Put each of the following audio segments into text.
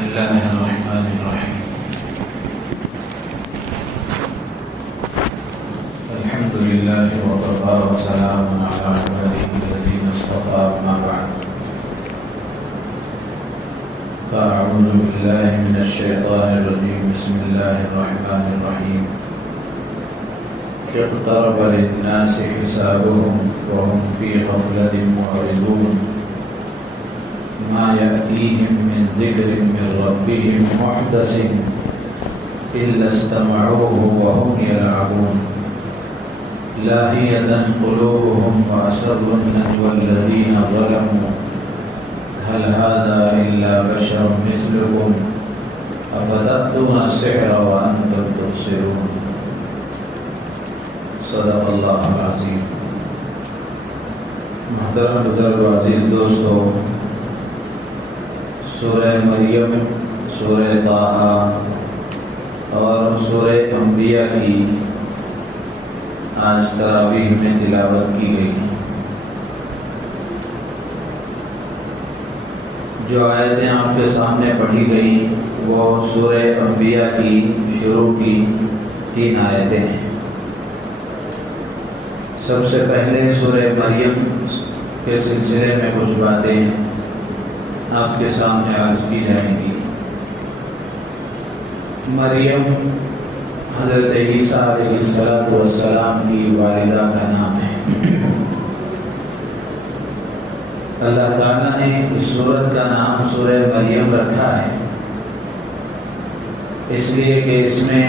الله الرحمن الرحيم. الحمد لله وكفى وسلام على عباده الذين اصطفى، أما بعد، فأعوذ بالله من الشيطان الرجيم. بسم الله الرحمن الرحيم. اقترب للناس حسابهم وهم في غفلة معرضون، ما يأتيهم من ذكر من ربهم محدث إلا استمعوه وهم يلعبون، لاهية قلوبهم وأسروا النجوى الذين ظلموا هل هذا إلا بشر مثلكم أفتأتون السحر وأنتم تبصرون. صدق اللہ العظیم. محترم بزرگ و عزیز دوستو، سورہ مریم، سورہ طٰہٰ اور سورہ انبیاء کی آج تراویح میں تلاوت کی گئی. جو آیتیں آپ کے سامنے پڑھی گئیں وہ سورہ انبیاء کی شروع کی 3 آیتیں ہیں. سب سے پہلے سورہ مریم کے سلسلے میں کچھ باتیں آپ کے سامنے عرض کی جائیں گی. مریم حضرت عیسیٰ علیہ السلام کی والدہ کا نام ہے. اللہ تعالیٰ نے اس سورت کا نام سورہ مریم رکھا ہے اس لیے کہ اس میں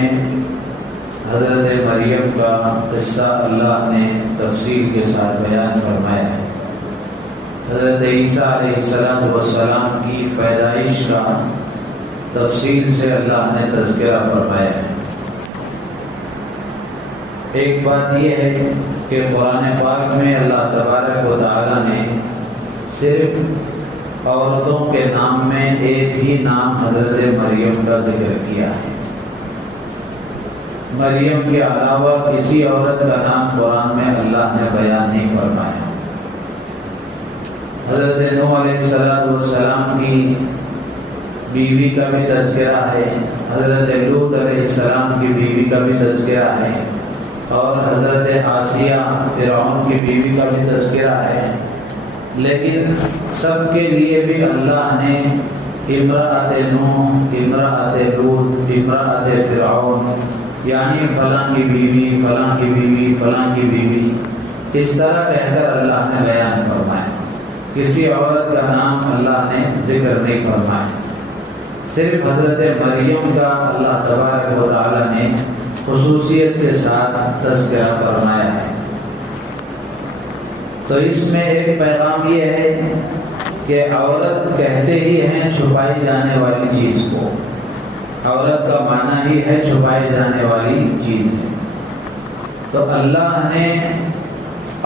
حضرت مریم کا قصہ اللہ نے تفصیل کے ساتھ بیان فرمایا ہے. حضرت عیسیٰ علیہ السلام کی پیدائش کا تفصیل سے اللہ نے تذکرہ فرمایا ہے. ایک بات یہ ہے کہ قرآن پاک میں اللہ تبارک و تعالی نے صرف عورتوں کے نام میں ایک ہی نام حضرت مریم کا ذکر کیا ہے. مریم کے علاوہ کسی عورت کا نام قرآن میں اللہ نے بیان نہیں فرمایا. حضرت نوح علیہ السلام کی بیوی کا بھی تذکرہ ہے، حضرت لوط علیہ السلام کی بیوی کا بھی تذکرہ ہے، اور حضرت آسیہ فرعون کی بیوی کا بھی تذکرہ ہے. لیکن سب کے لیے بھی اللہ نے امرأت نوح، امرأت لوط، امرأت فرعون، یعنی فلاں کی بیوی، فلاں کی بیوی، فلاں کی بیوی، اس طرح کہہ کر اللہ نے بیان فرمایا. کسی عورت کا نام اللہ نے ذکر نہیں فرمایا. صرف حضرت مریم کا اللہ تبارک و تعالی نے خصوصیت کے ساتھ تذکرہ فرمایا ہے. تو اس میں ایک پیغام یہ ہے کہ عورت کہتے ہی ہیں چھپائی جانے والی چیز کو. عورت کا معنی ہی ہے چھپائی جانے والی چیز ہے. تو اللہ نے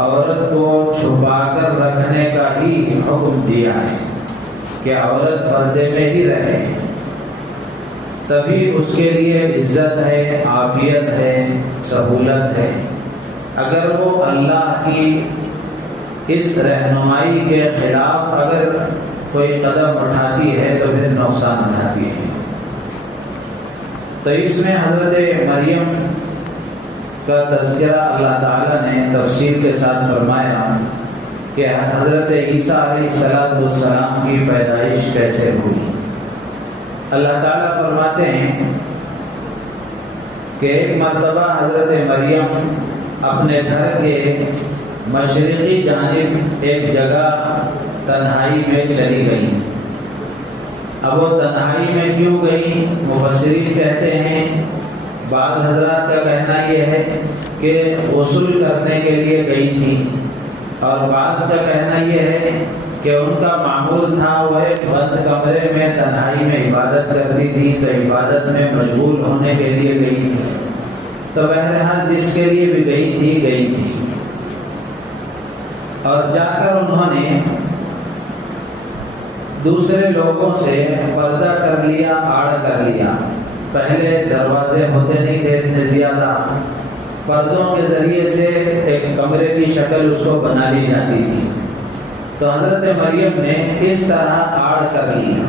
عورت کو چھپا کر رکھنے کا ہی حکم دیا ہے کہ عورت پردے میں ہی رہے، تبھی اس کے لیے عزت ہے، عافیت ہے، سہولت ہے. اگر وہ اللہ کی اس رہنمائی کے خلاف اگر کوئی قدم اٹھاتی ہے تو پھر نقصان اٹھاتی ہے. تو اس میں حضرت مریم کا تذکرہ اللہ تعالیٰ نے تفصیل کے ساتھ فرمایا کہ حضرت عیسیٰ علیہ السلام کی پیدائش کیسے ہوئی. اللہ تعالیٰ فرماتے ہیں کہ ایک مرتبہ حضرت مریم اپنے گھر کے مشرقی جانب ایک جگہ تنہائی میں چلی گئی. اب وہ تنہائی میں کیوں گئی؟ مفسرین کہتے ہیں، بعض حضرات کا کہنا یہ ہے کہ غسل کرنے کے لیے گئی تھی، اور بعض کا کہنا یہ ہے کہ ان کا معمول تھا وہ ایک بند کمرے میں تنہائی میں عبادت کرتی تھی، تو عبادت میں مشغول ہونے کے لیے گئی تھی. تو بہرحال جس کے لیے بھی گئی تھی اور جا کر انہوں نے دوسرے لوگوں سے پردہ کر لیا، آڑ کر لیا. پہلے دروازے ہوتے نہیں تھے اتنے زیادہ، پردوں کے ذریعے سے ایک کمرے کی شکل اس کو بنا لی جاتی تھی. تو حضرت مریم نے اس طرح آڑ کر لیا.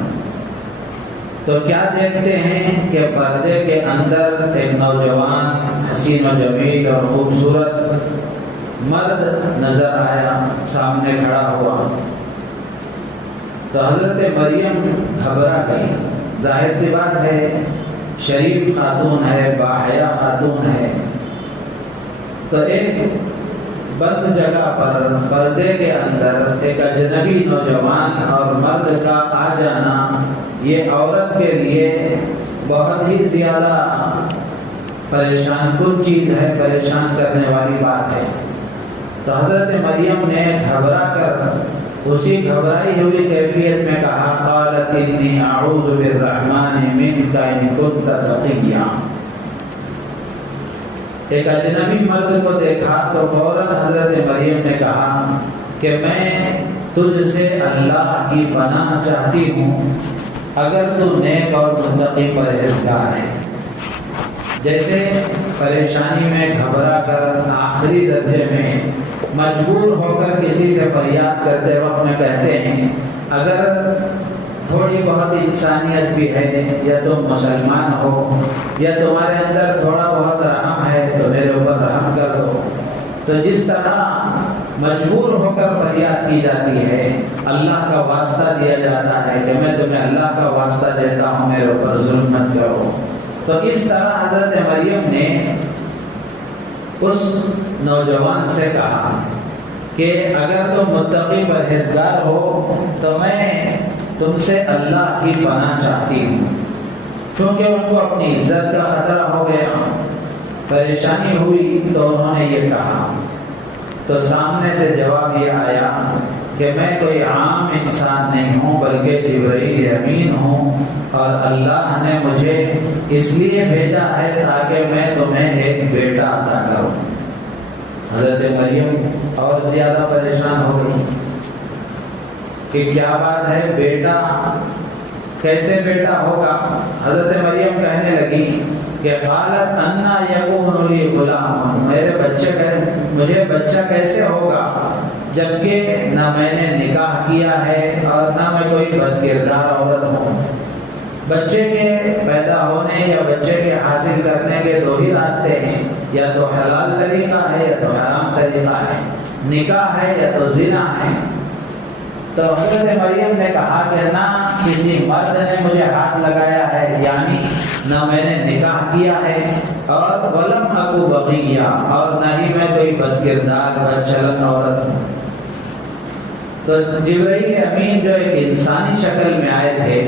تو کیا دیکھتے ہیں کہ پردے کے اندر ایک نوجوان حسین و جمیل اور خوبصورت مرد نظر آیا، سامنے کھڑا ہوا۔ تو حضرت مریم گھبرا گئی۔ ظاہر سی بات ہے، شریف خاتون ہے، باحیا خاتون ہے، تو ایک بند جگہ پر پردے کے اندر ایک اجنبی نوجوان اور مرد کا آ جانا یہ عورت کے لیے بہت ہی زیادہ پریشان کن چیز ہے، پریشان کرنے والی بات ہے۔ تو حضرت مریم نے گھبرا کر اسی گھبرائی ہوئی کیفیت میں کہا، قالت انی اعوذ بالرحمن منک ان کنت تقیا۔ ایک اجنبی مرد کو دیکھا تو فوراً حضرت مریم نے کہا کہ میں تجھ سے اللہ کی پناہ چاہتی ہوں اگر تو نیک اور متقی پرہیزگار ہے۔ جیسے پریشانی میں گھبرا کر آخری درجے میں مجبور ہو کر کسی سے فریاد کرتے وقت میں کہتے ہیں، اگر تھوڑی بہت انسانیت بھی ہے یا تم مسلمان ہو یا تمہارے اندر تھوڑا بہت رحم ہے تو میرے اوپر رحم کر دو۔ تو جس طرح مجبور ہو کر فریاد کی جاتی ہے، اللہ کا واسطہ دیا جاتا ہے کہ میں تمہیں اللہ کا واسطہ دیتا ہوں، میرے اوپر ظلم مت کرو۔ تو اس طرح حضرت مریم نے اس نوجوان سے کہا کہ اگر تم متقی پرہیزگار ہو تو میں تم سے اللہ کی پناہ چاہتی ہوں، کیونکہ ان کو اپنی عزت کا خطرہ ہو گیا، پریشانی ہوئی تو انہوں نے یہ کہا۔ تو سامنے سے جواب یہ آیا کہ میں کوئی عام انسان نہیں ہوں بلکہ جبرائیل امین ہوں، اور اللہ نے مجھے اس لیے بھیجا ہے تاکہ میں تمہیں ایک بیٹا عطا کروں۔ حضرت مریم اور زیادہ پریشان ہو گئی کہ کیا بات ہے، بیٹا کیسے بیٹا ہوگا؟ حضرت مریم کہنے لگی کہ قالت انا یکون لی غلام، مجھے بچہ کیسے ہوگا جبکہ نہ میں نے نکاح کیا ہے اور نہ میں کوئی بد کردار عورت ہوں۔ بچے کے پیدا ہونے یا بچے کے حاصل کرنے کے دو ہی راستے ہیں، یا تو حلال طریقہ ہے یا تو حرام طریقہ ہے، نکاح ہے یا تو زنا ہے۔ تو حضرت مریم نے کہا کہ نہ کسی مرد نے مجھے ہاتھ لگایا ہے، یعنی نہ میں نے نکاح کیا ہے، اور ولم اکو بغیہ، اور نہ ہی میں کوئی بد کردار بد چلن عورت ہوں۔ تو جبرائیل امین جو ایک انسانی شکل میں آئے تھے،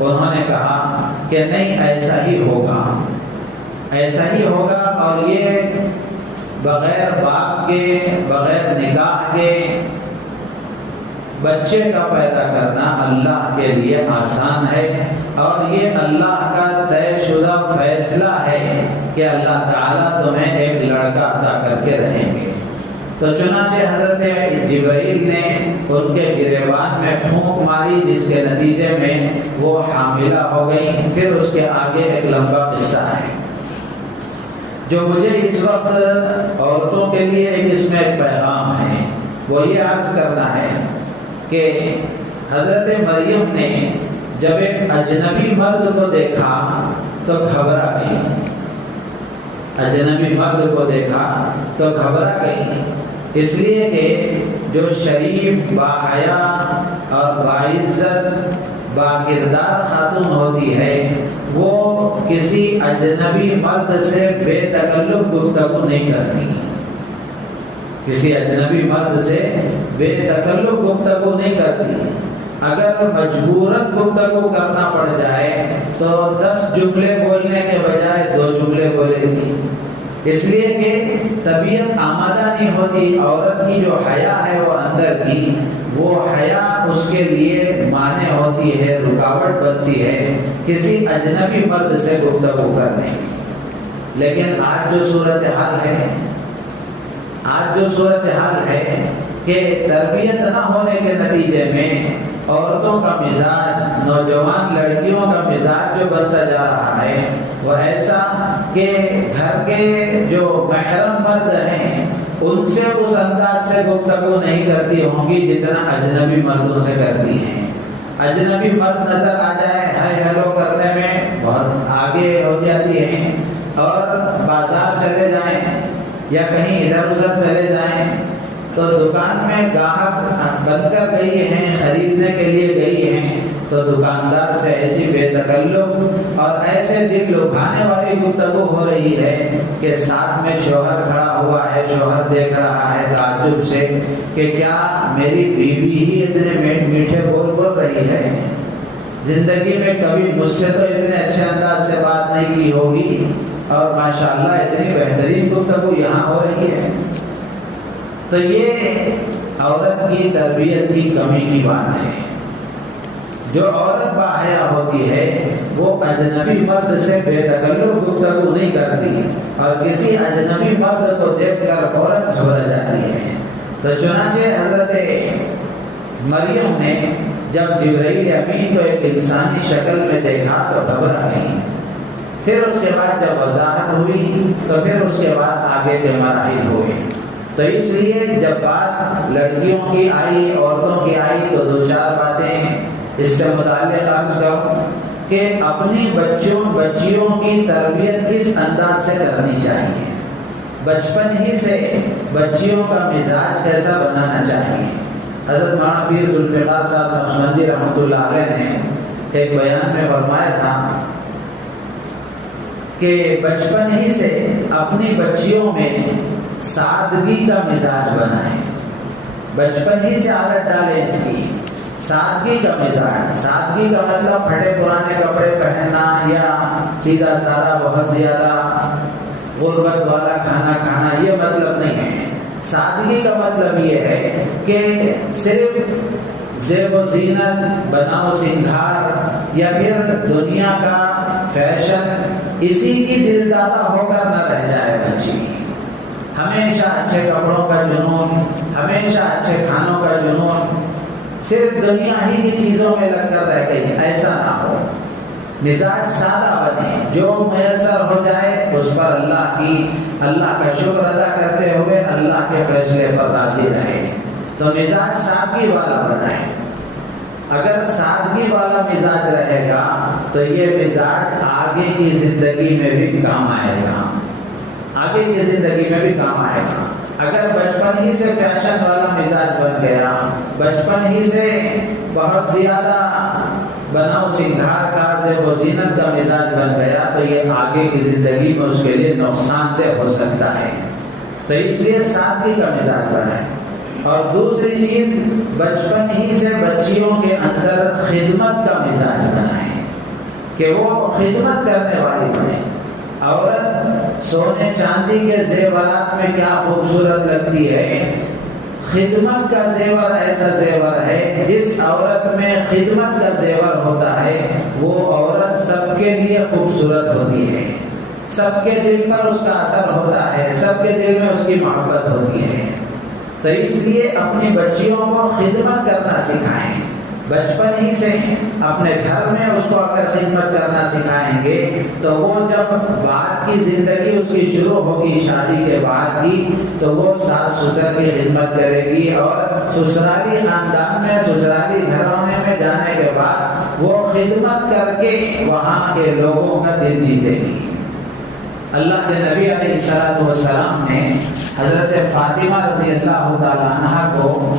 انہوں نے کہا کہ نہیں، ایسا ہی ہوگا، ایسا ہی ہوگا، اور یہ بغیر باپ کے بغیر نکاح کے بچے کا پیدا کرنا اللہ کے لیے آسان ہے، اور یہ اللہ کا طے شدہ فیصلہ ہے کہ اللہ تعالیٰ تمہیں ایک لڑکا عطا کر کے رہیں گے۔ تو چنانچہ حضرت جبرائیل نے ان کے گریبان میں پھونک ماری، جس کے نتیجے میں وہ حاملہ ہو گئی۔ پھر اس کے آگے ایک لمبا قصہ ہے جو مجھے اس وقت عورتوں کے لیے اس میں ایک پیغام ہے، وہ یہ عرض کرنا ہے کہ حضرت مریم نے جب ایک اجنبی مرد کو دیکھا تو گھبرا گئی، اجنبی مرد کو دیکھا تو گھبرا گئی، اس لیے کہ جو شریف باحیا اور باعزت باکردار خاتون ہوتی ہے وہ کسی اجنبی مرد سے بے تکلف گفتگو نہیں کرتی، کسی اجنبی مرد سے بے تکلف گفتگو نہیں کرتی۔ اگر مجبوراً گفتگو کرنا پڑ جائے تو 10 جملے بولنے کے بجائے 2 جملے بولے گی، اس لیے کہ طبیعت آمادہ نہیں ہوتی۔ عورت کی جو حیا ہے وہ اندر کی، وہ حیا اس کے لیے مانع ہوتی ہے، رکاوٹ بنتی ہے کسی اجنبی مرد سے گفتگو کرنے کی۔ لیکن آج جو صورتحال ہے کہ تربیت نہ ہونے کے نتیجے میں عورتوں کا مزاج، نوجوان لڑکیوں کا مزاج جو بنتا جا رہا ہے وہ ایسا کہ گھر کے جو محرم مرد ہیں ان سے اس انداز سے گفتگو نہیں کرتی ہوں گی جتنا اجنبی مردوں سے کرتی ہیں۔ اجنبی مرد نظر آ جائے ہائی ہیلو کرنے میں بہت آگے ہو جاتی ہیں، اور بازار چلے جائیں یا کہیں ادھر ادھر چلے جائیں تو دکان میں گاہک بن کر گئی ہیں، خریدنے کے لیے گئی ہیں، تو دکاندار سے ایسی بے تکلف اور ایسے دل لبھانے والی گفتگو ہو رہی ہے کہ ساتھ میں شوہر کھڑا ہوا ہے، شوہر دیکھ رہا ہے تعجب سے کہ کیا میری بیوی ہی اتنے میٹھے بول بول رہی ہے، زندگی میں کبھی مجھ سے تو اتنے اچھے انداز سے بات نہیں کی ہوگی، اور ماشاءاللہ اتنی بہترین گفتگو یہاں ہو رہی ہے۔ تو یہ عورت کی تربیت کی کمی کی بات ہے۔ جو عورت باحیا ہوتی ہے وہ اجنبی مرد سے بے تکلف گفتگو نہیں کرتی، اور کسی اجنبی مرد کو دیکھ کر فوراً گھبرا جاتی ہے۔ تو چنانچہ حضرت مریم نے جب جبرائیل امین کو ایک انسانی شکل میں دیکھا تو گھبرا گئی، پھر اس کے بعد جب وضاحت ہوئی تو پھر اس کے بعد آگے کے مراحل ہوئے۔ تو اس لیے جب بات لڑکیوں کی آئی، عورتوں کی آئی، تو دو چار باتیں اس سے متعلق عرض کروں کہ اپنی بچیوں کی تربیت کس انداز سے کرنی چاہیے، بچپن ہی سے بچیوں کا مزاج کیسا بنانا چاہیے۔ حضرت مولانا پیر ذوالفقار صاحب نقشبندی رحمۃ اللہ علیہ نے ایک بیان میں فرمایا تھا کہ بچپن ہی سے اپنی بچیوں میں سادگی کا مزاج بنائیں، بچپن ہی سے عادت ڈالیں اس کی سادگی کا مزاج۔ سادگی کا مطلب پھٹے پرانے کپڑے پہننا یا سیدھا سادہ بہت زیادہ غربت والا کھانا کھانا، یہ مطلب نہیں ہے۔ سادگی کا مطلب یہ ہے کہ صرف زیب و زینت، بناؤ سنگھار یا پھر دنیا کا فیشن، اسی کی دل دادا ہو کر نہ رہ جائے بچی۔ ہمیشہ اچھے کپڑوں کا جنون، ہمیشہ اچھے کھانوں کا جنون، صرف دنیا ہی کی چیزوں میں لگ کر رہ گئی، ایسا نہ ہو۔ مزاج سادہ بنے، جو میسر ہو جائے اس پر اللہ کا شکر ادا کرتے ہوئے اللہ کے فیصلے پر راضی رہے۔ تو مزاج سادگی والا بنائے۔ اگر سادگی والا مزاج رہے گا تو یہ مزاج آگے کی زندگی میں بھی کام آئے گا، آگے کی زندگی میں بھی کام آئے گا۔ اگر بچپن ہی سے فیشن والا مزاج بن گیا، بچپن ہی سے بہت زیادہ بناؤ سنگھار کا، زیب و زینت کا مزاج بن گیا تو یہ آگے کی زندگی میں اس کے لیے نقصان دہ ہو سکتا ہے۔ تو اس لیے سادگی کا مزاج بنائیں۔ اور دوسری چیز، بچپن ہی سے بچیوں کے اندر خدمت کا مزاج بنائیں کہ وہ خدمت کرنے والی بنے۔ عورت سونے چاندی کے زیورات میں کیا خوبصورت لگتی ہے، خدمت کا زیور ایسا زیور ہے، جس عورت میں خدمت کا زیور ہوتا ہے وہ عورت سب کے لیے خوبصورت ہوتی ہے، سب کے دل پر اس کا اثر ہوتا ہے، سب کے دل میں اس کی محبت ہوتی ہے۔ تو اس لیے اپنی بچیوں کو خدمت کرنا سکھائیں، بچپن ہی سے اپنے گھر میں اس کو اگر خدمت کرنا سکھائیں گے تو وہ جب بعد کی زندگی اس کی شروع ہوگی شادی کے بعد کی تو وہ ساس سسر کی خدمت کرے گی، اور سسرالی خاندان میں، سسرالی گھرانے میں جانے کے بعد وہ خدمت کر کے وہاں کے لوگوں کا دل جیتے گی۔ اللہ کے نبی علیہ الصلوۃ والسلام نے حضرت فاطمہ رضی اللہ تعالی عنہا کو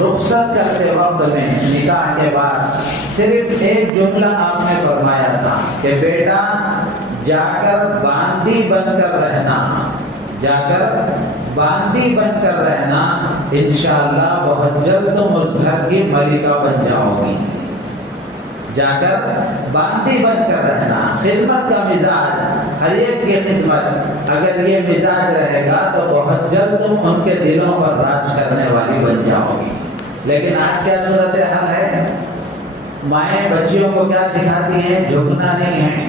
رخصت کرتے وقت میں نکاح کے بعد صرف ایک جملہ آپ نے فرمایا تھا کہ بیٹا جا کر باندی بن کر رہنا، جا کر باندی بن کر رہنا، انشاءاللہ بہت جلد تم اس گھر کی ملکہ بن جاؤ گی۔ جا کر باندی بن کر رہنا، خدمت کا مزاج، ہر ایک کی خدمت، اگر یہ مزاج رہے گا تو بہت جلد تم ان کے دلوں پر راج کرنے والی بن جاؤ گی۔ لیکن آج کیا صورتحال ہے، مائیں بچیوں کو کیا سکھاتی ہیں، جھکنا نہیں ہے،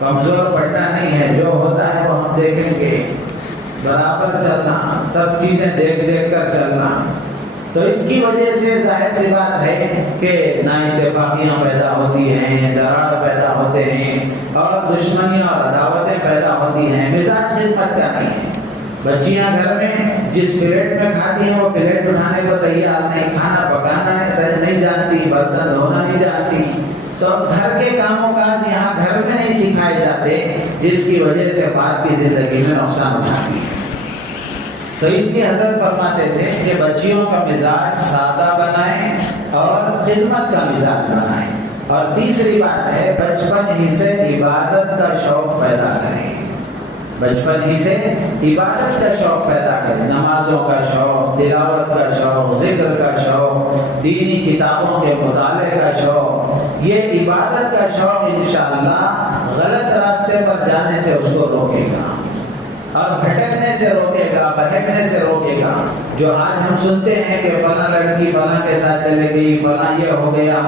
کمزور پڑنا نہیں ہے، جو ہوتا ہے وہ ہم دیکھیں گے، برابر چلنا، سب چیزیں دیکھ دیکھ کر چلنا۔ تو اس کی وجہ سے ظاہر سی بات ہے کہ نااتفاقیاں پیدا ہوتی ہیں، دراڑ پیدا ہوتے ہیں، اور دشمنیاں اور عداوتیں پیدا ہوتی ہیں۔ مزاج خدمت کا نہیں ہے، بچیاں گھر میں جس پلیٹ میں کھاتی ہیں وہ پلیٹ اٹھانے کو تیار نہیں، کھانا پکانا نہیں جانتی، برتن دھونا نہیں جانتی، تو گھر کے کاموں کاج یہاں گھر میں نہیں سکھائے جاتے، جس کی وجہ سے بعد کی زندگی میں نقصان اٹھاتی ہے۔ تو اس لیے حضرت فرماتے تھے کہ بچیوں کا مزاج سادہ بنائیں اور خدمت کا مزاج بنائیں، اور تیسری بات ہے بچپن ہی سے عبادت کا شوق پیدا کریں، بچپن ہی سے عبادت کا شوق پیدا کریں، نمازوں کا شوق، تلاوت کا شوق، ذکر کا شوق، دینی کتابوں کے مطالعے کا شوق۔ یہ عبادت کا شوق انشاءاللہ غلط راستے پر جانے سے اس کو روکے گا اور بھٹکنے سے روکے گا، بہکنے سے روکے گا۔ جو آج ہم سنتے ہیں کہ فلاں لڑکی فلاں کے ساتھ چلے گئی، فلاں یہ ہو گیا،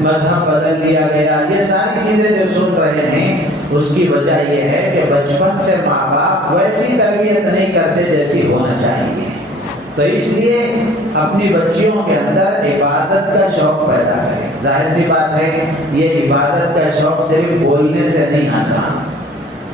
مذہب بدل دیا گیا، یہ ساری چیزیں جو سن رہے ہیں اس کی وجہ یہ ہے کہ بچپن سے ماں باپ ویسی تربیت نہیں کرتے جیسی ہونا چاہیے۔ تو اس لیے اپنی بچیوں کے اندر عبادت کا شوق پیدا کریں۔ ظاہر سی بات ہے یہ عبادت کا شوق صرف بولنے سے نہیں آتا۔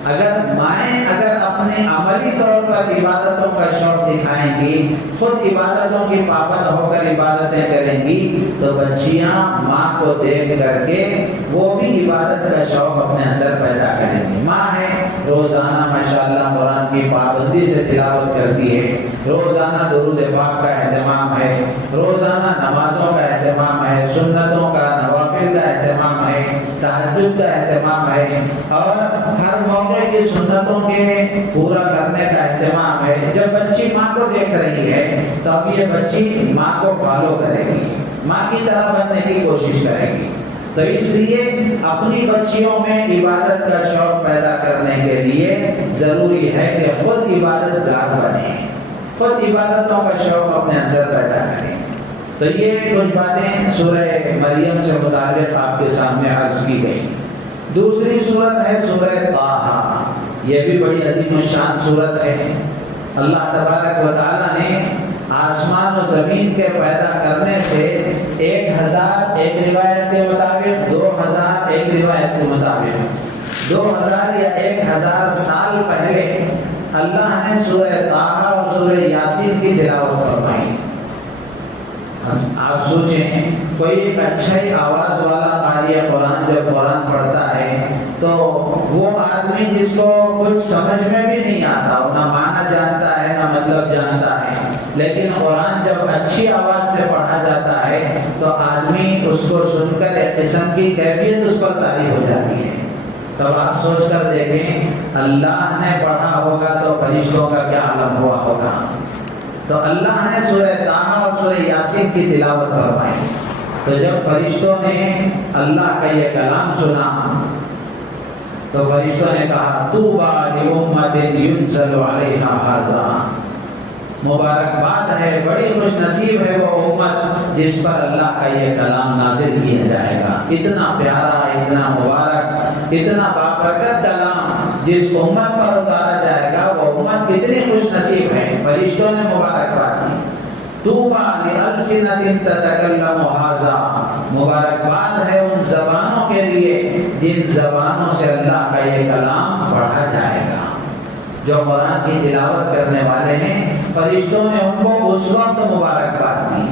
اگر مائیں اپنے عملی طور پر عبادتوں کا شوق دکھائیں گی، خود عبادتوں کی پابند ہو کر عبادتیں کریں گی، تو بچیاں ماں کو دیکھ کر کے وہ بھی عبادت کا شوق اپنے اندر پیدا کریں گی۔ ماں ہے روزانہ ماشاءاللہ قرآن کی پابندی سے تلاوت کرتی ہے، روزانہ درود پاک کا اہتمام ہے، روزانہ نمازوں کا اہتمام ہے، سنتوں کا، نوافل کا اہتمام ہے، تہجد کا اہتمام ہے، اور ہر موقع کی سنتوں کے پورا کرنے کا اہتمام ہے۔ جب بچی ماں کو دیکھ رہی ہے تو اب یہ بچی ماں کو فالو کرے گی، ماں کی طرح بننے کی کوشش کرے گی۔ تو اس لیے اپنی بچیوں میں عبادت کا شوق پیدا کرنے کے لیے ضروری ہے کہ خود عبادت گار بنے، خود عبادتوں کا شوق اپنے اندر پیدا کریں۔ تو یہ کچھ باتیں سورہ مریم سے متعلق آپ کے سامنے عرض کی گئی۔ دوسری صورت ہے سورہ طٰہٰ، یہ بھی بڑی عظیم الشان صورت ہے۔ اللہ تبارک و تعالیٰ نے آسمان و زمین کے پیدا کرنے سے 1000 ایک روایت کے مطابق، 2000 ایک روایت کے مطابق 2000 یا 1000 سال پہلے اللہ نے سورہ طٰہٰ اور سورہ یاسین کی تلاوت فرمائی۔ آپ سوچیں کوئی ایک اچھا ہی آواز والا قاری قرآن جب قرآن پڑھتا ہے تو وہ آدمی جس کو کچھ سمجھ میں بھی نہیں آتا، نہ معنی جانتا ہے نہ مطلب جانتا ہے، لیکن قرآن جب اچھی آواز سے پڑھا جاتا ہے تو آدمی اس کو سن کر ایک قسم کی کیفیت اس پر طاری ہو جاتی ہے۔ تب آپ سوچ کر دیکھیں اللہ نے پڑھا ہوگا تو فرشتوں کا کیا عالم ہوا ہوگا۔ تو اللہ نے سورہ طٰہٰ اور سورہ یاسین کی تلاوت فرمائی، تو جب فرشتوں نے اللہ کا یہ کلام سنا تو فرشتوں نے کہا طوبیٰ لأمۃ ينزل علیہا ھذا، مبارکباد ہے، بڑی خوش نصیب ہے وہ امت جس پر اللہ کا یہ کلام نازل کیا جائے گا۔ اتنا پیارا، اتنا مبارک، اتنا بابرکت کلام جس امت پر اتارا جائے گا وہ امت کتنی خوش نصیب ہے۔ فرشتوں نے مبارکباد دی۔ طوبیٰ لألسنۃ تتکلم ھذا، مبارکباد ہے ان زبانوں کے لیے جن زبانوں سے اللہ کا یہ کلام پڑھا جائے گا۔ جو قرآن کی تلاوت کرنے والے ہیں فرشتوں نے ان کو اس وقت مبارکباد دی،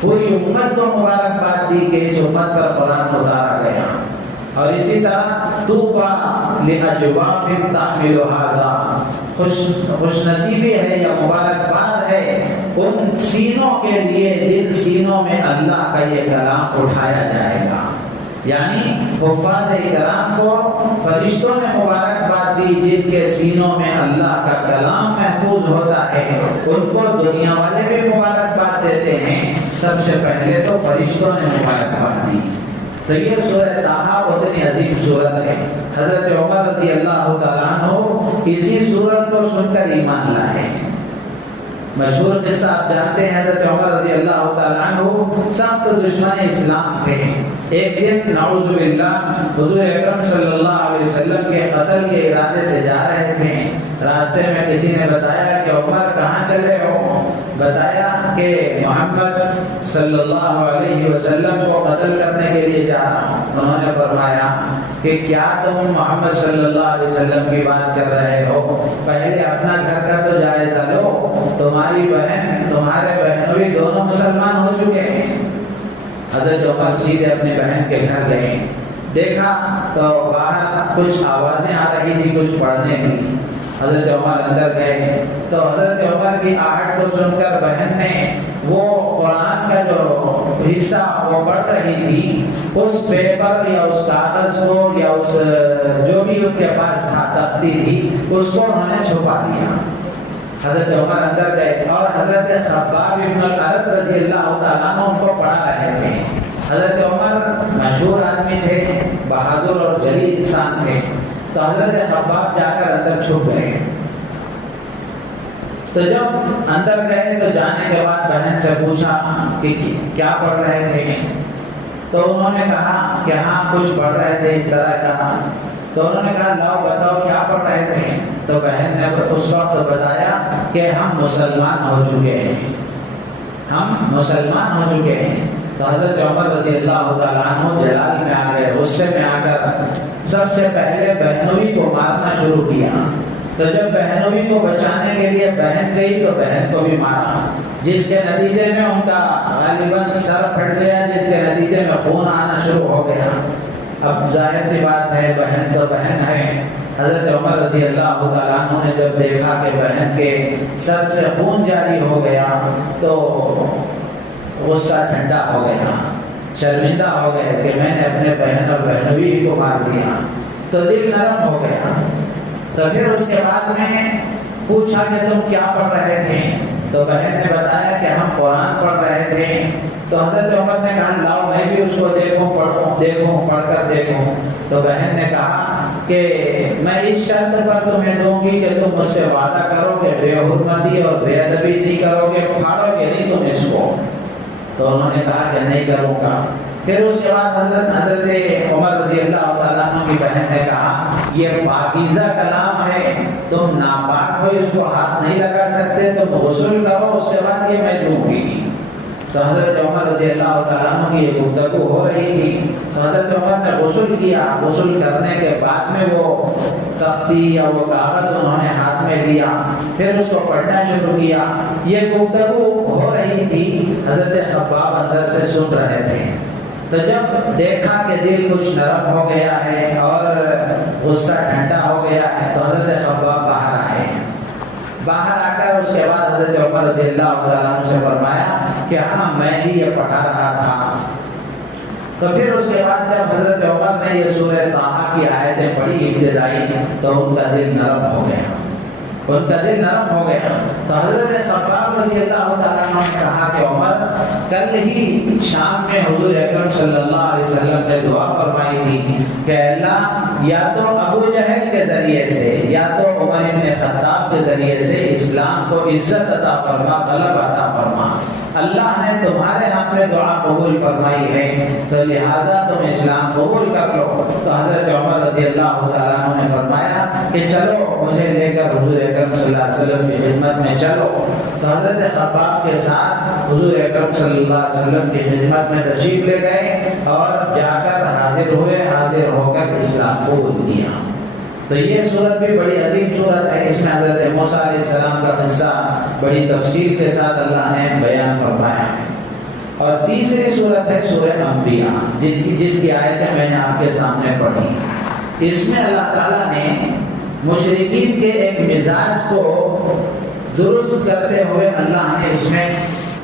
پوری امت کو مبارکباد دی کہ اس امت پر قرآن اتارا گیا۔ اور اسی طرح طوبیٰ لأجواف تحمل ھذا، خوش نصیبی ہے یا مبارکباد ہے ان سینوں کے لیے جن سینوں میں اللہ کا یہ کلام اٹھایا جائے گا۔ یعنی حفاظ کرام کو فرشتوں نے مبارکباد دی جن کے سینوں میں اللہ کا کلام محفوظ ہوتا ہے، ان کو دنیا والے بھی مبارکباد دیتے ہیں، سب سے پہلے تو فرشتوں نے مبارکباد دی۔ تو یہ سورہ طٰہٰ اتنی عظیم صورت ہے۔ حضرت عمر رضی اللہ تعالیٰ عنہ اسی صورت کو سن کر ایمان لائے۔ مشہور قصہ آپ جانتے ہیں، حضرت عمر رضی اللہ تعالیٰ عنہ سخت دشمن اسلام تھے۔ ایک دن نعوذ باللہ حضور اکرم صلی اللہ علیہ وسلم کے قتل کے ارادے سے جا رہے تھے، راستے میں کسی نے بتایا کہ عمر کہاں چلے ہو؟ بتایا کہ محمد صلی اللہ علیہ وسلم کو قتل کرنے کے لیے جا رہا ہوں۔ انہوں نے فرمایا کہ کہ کیا تم محمد صلی اللہ علیہ وسلم کی بات کر رہے ہو؟ پہلے اپنا گھر کا تو جائزہ لو، تمہاری بہن تمہارے بہنوئی دونوں مسلمان ہو چکے ہیں۔ حضرت عمر سیدھے اپنی بہن کے گھر گئے، دیکھا تو باہر کچھ آوازیں آ رہی تھی کچھ پڑھنے کی۔ حضرت عمر اندر گئے تو حضرت عمر کی آہٹ کو سن کر بہن نے وہ قرآن کا جو حصہ وہ پڑھ رہی تھی اس پیپر یا اس کاغذ کو یا اس جو بھی ان کے پاس تھا تختی تھی اس کو انہوں نے چھپا دیا۔ حضرت عمر اندر گئے اور حضرت خباب ابن الارت رضی اللہ تعالیٰ عنہ ان کو پڑھا رہے تھے۔ حضرت عمر مشہور آدمی تھے، بہادر اور جلیل انسان تھے، تو حضرت خباب جا کر اندر چھپ گئے۔ تو جب اندر گئے تو جانے کے بعد بہن سے پوچھا کہ کیا پڑھ رہے تھے، تو انہوں نے کہا کہ ہاں کچھ پڑھ رہے تھے اس طرح کا۔ تو انہوں نے کہا لاؤ بتاؤ کیا پڑھ رہے تھے؟ تو بہن نے اس وقت بتایا کہ ہم مسلمان ہو چکے ہیں، ہم مسلمان ہو چکے ہیں۔ تو حضرت عمر رضی اللہ تعالیٰ عنہ جلال میں آ گئے، غصے میں آ کر سب سے پہلے بہنوئی کو مارنا شروع کیا۔ تو جب بہنوئی کو بچانے کے لیے بہن گئی تو بہن کو بھی مارا، جس کے نتیجے میں ان کا غالباً سر پھٹ گیا، جس کے نتیجے میں خون آنا شروع ہو گیا۔ اب ظاہر سی بات ہے بہن تو بہن ہے۔ حضرت عمر رضی اللہ تعالیٰ عنہ نے جب دیکھا کہ بہن کے سر سے خون جاری ہو گیا تو غصہ ٹھنڈا ہو گیا، شرمندہ ہو گئے کہ میں نے اپنے بہن اور بہنوئی کو مار دیا، تو دل نرم ہو گیا۔ تو پھر اس کے بعد میں پوچھا کہ تم کیا پڑھ رہے تھے؟ تو بہن نے بتایا کہ ہم قرآن پڑھ رہے تھے۔ تو حضرت عمر نے کہا لاؤ میں بھی اس کو پڑھ کر دیکھوں۔ تو بہن نے کہا کہ میں اس شرط پر تمہیں دوں گی کہ تم مجھ سے وعدہ کرو کہ بے حرمتی اور بے ادبی نہیں کرو گے، پھاڑو گے نہیں تم اس کو۔ تو انہوں نے کہا کہ نہیں کروں گا۔ پھر اس کے بعد حضرت عمر رضی اللہ تعالیٰ عنہ کی بہن نے کہا یہ پاکیزہ کلام ہے، تم ناپاک ہو، اس کو ہاتھ نہیں لگا سکتے، تم غسل کرو، اس کے بعد یہ میں دوں گی۔ تو حضرت عمر رضی اللہ تعالیٰ عنہ کی یہ گفتگو ہو رہی تھی، تو حضرت عمر نے غسل کیا۔ غسل کرنے کے بعد میں وہ تختی یا وہ کاغذ انہوں نے ہاتھ میں لیا، پھر اس کو پڑھنا شروع کیا۔ یہ گفتگو ہو رہی تھی، حضرت خباب اندر سے سن رہے تھے۔ تو جب دیکھا کہ دل کچھ نرم ہو گیا ہے اور غصہ ٹھنڈا ہو گیا ہے تو حضرت خباب باہر آئے۔ باہر آ کر اس کے بعد حضرت عمر رضی اللہ تعالیٰ عنہ سے فرمایا کہ ہاں میں ہی یہ پڑھا رہا تھا۔ تو پھر اس کے بعد جب حضرت عمر نے یہ سورہ طٰہٰ کی آیتیں پڑھی ابتدائی تو ان کا دل نرم ہو گیا، ان کا دل نرم ہو گیا۔ تو حضرت خباب رضی اللہ تعالیٰ عنہ نے کہا کہ عمر کل ہی شام میں حضور اکرم صلی اللہ علیہ وسلم نے دعا فرمائی تھی کہ اللہ یا تو ابو جہل کے ذریعے سے یا تو عمر بن خطاب کے ذریعے سے اسلام کو عزت عطا فرما، غلبہ عطا فرما۔ اللہ نے تمہارے حق میں دعا قبول فرمائی ہے تو لہذا تم اسلام قبول کر لو۔ تو حضرت عمر رضی اللہ تعالیٰ عنہ نے فرمایا کہ چلو مجھے لے کر حضور اکرم صلی اللہ علیہ وسلم کی خدمت میں چلو۔ تو حضرت خباب کے ساتھ حضور اکرم صلی اللہ علیہ وسلم کی خدمت میں تشریف لے گئے اور جا کر حاضر ہوئے، حاضر ہو کر اسلام قبول کیا۔ تو یہ صورت بھی بڑی عظیم صورت ہے، اس میں حضرت موسیٰ علیہ السلام کا قصہ بڑی تفصیل کے ساتھ اللہ نے بیان فرمایا ہے۔ اور تیسری صورت ہے سورہ انبیاء، جس کی آیتیں میں نے آپ کے سامنے پڑھی۔ اس میں اللہ تعالیٰ نے مشرکین کے ایک مزاج کو درست کرتے ہوئے اللہ نے اس میں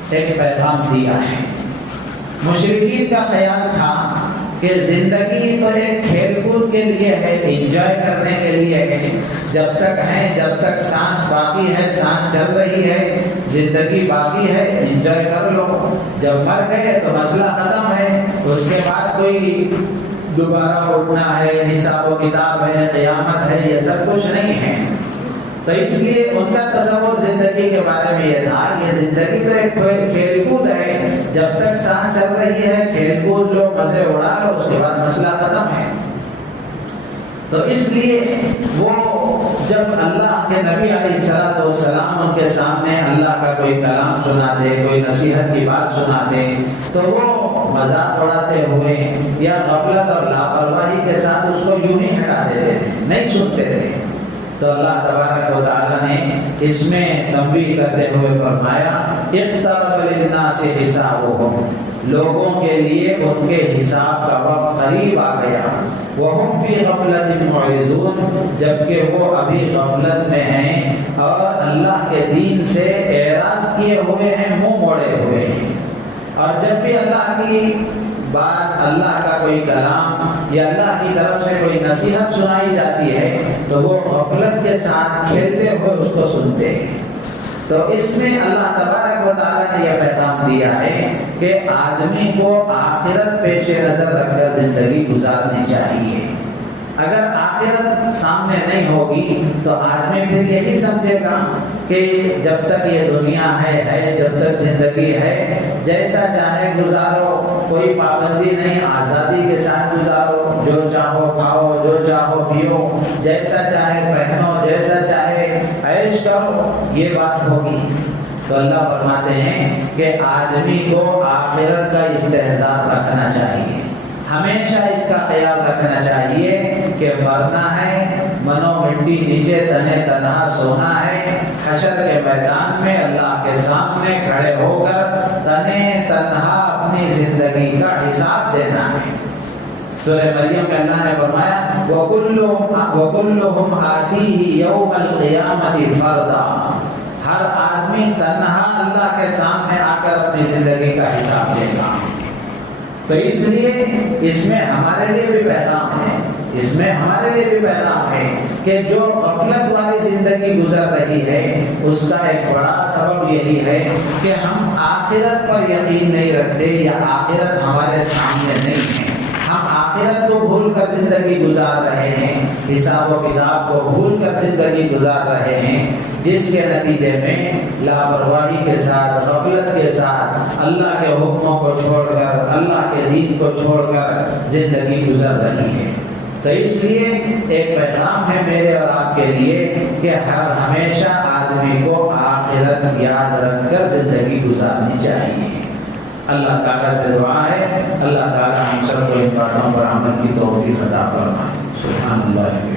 ایک پیغام دیا ہے۔ مشرکین کا خیال تھا کہ زندگی تو ایک کھیل کود کے لیے ہے، انجوائے کرنے کے لیے ہے، جب تک ہے، جب تک سانس باقی ہے، سانس چل رہی ہے، زندگی باقی ہے، انجوائے کر لو، جب مر گئے تو مسئلہ ختم ہے، اس کے بعد کوئی دوبارہ اٹھنا ہے، حساب و کتاب ہے، قیامت ہے، یہ سب کچھ نہیں ہے۔ تو اس لیے ان کا تصور زندگی کے بارے میں یہ تھا، یہ زندگی تو ایک کھیل کود ہے، جب تک سانس چل رہی ہے کھیل کود لو، مزے اڑا لو، اس کے بعد مسئلہ ختم ہے۔ تو اس لیے وہ جب اللہ کے نبی علیہ السلام ان کے سامنے اللہ کا کوئی کلام سناتے، کوئی نصیحت کی بات سناتے، تو وہ مذاق اڑاتے ہوئے یا غفلت اور لاپرواہی کے ساتھ اس کو یوں ہی ہٹا دیتے تھے، نہیں سنتے تھے۔ تو اللہ تبارک و تعالیٰ نے اس میں تنبیہ کرتے ہوئے فرمایا اقترب للناس حسابهم، لوگوں کے لیے ان کے حساب کا وقت قریب آ گیا، وہم فی غفلت معرضون، جبکہ وہ ابھی غفلت میں ہیں اور اللہ کے دین سے اعراض کیے ہوئے ہیں، منہ موڑے ہوئے ہیں۔ اور جب بھی اللہ کی بات، اللہ کا کوئی کلام یا اللہ کی طرف سے کوئی نصیحت سنائی جاتی ہے تو وہ غفلت کے ساتھ کھیلتے ہوئے اس کو سنتے ہیں۔ تو اس میں اللہ تبارک و تعالیٰ نے یہ پیغام دیا ہے کہ آدمی کو آخرت پیش نظر رکھ کر زندگی گزارنی چاہیے۔ اگر آخرت سامنے نہیں ہوگی تو آدمی پھر یہی سمجھے گا کہ جب تک یہ دنیا ہے جب تک زندگی ہے جیسا چاہے گزارو، کوئی پابندی نہیں، آزادی کے ساتھ گزارو، جو چاہو کھاؤ، جو چاہو پیو، جیسا چاہے پہنو، جیسا چاہے عیش کرو، یہ بات ہوگی۔ تو اللہ فرماتے ہیں کہ آدمی کو آخرت کا استحضار رکھنا چاہیے، ہمیشہ اس کا خیال رکھنا چاہیے کہ مرنا ہے، منو مٹی نیچے تنے تنہا سونا ہے، حشر کے میدان میں اللہ کے سامنے کھڑے ہو کر تنے تنہا اپنی زندگی کا حساب دینا ہے۔ سورہ مریم میں اللہ نے فرمایا وَكُلُّهُمْ آتِيهِ يَوْمَ الْقِيَامَةِ فَرْدًا، ہر آدمی تنہا اللہ کے سامنے آ کر اپنی زندگی کا حساب دے گا۔ تو اس لیے اس میں ہمارے لیے بھی پیغام ہے، اس میں ہمارے لیے بھی پیغام ہے کہ جو غفلت والی زندگی گزر رہی ہے اس کا ایک بڑا سبب یہی ہے کہ ہم آخرت پر یقین نہیں رکھتے یا آخرت ہمارے سامنے نہیں ہے۔ ہم آخرت کو بھول کر زندگی گزار رہے ہیں، حساب و کتاب کو بھول کر زندگی گزار رہے ہیں، جس کے نتیجے میں لاپرواہی کے ساتھ، غفلت کے ساتھ اللہ کے حکموں کو چھوڑ کر، اللہ کے دین کو چھوڑ کر زندگی گزر رہی ہے۔ تو اس لیے ایک پیغام ہے میرے اور آپ کے لیے کہ ہمیشہ آدمی کو آخرت یاد رکھ کر زندگی گزارنی چاہیے۔ اللہ تعالیٰ سے دعا ہے اللہ تعالیٰ ہم سب کو ان باتوں پر عمل کی توفیق عطا فرمائے۔ سبحان اللہ۔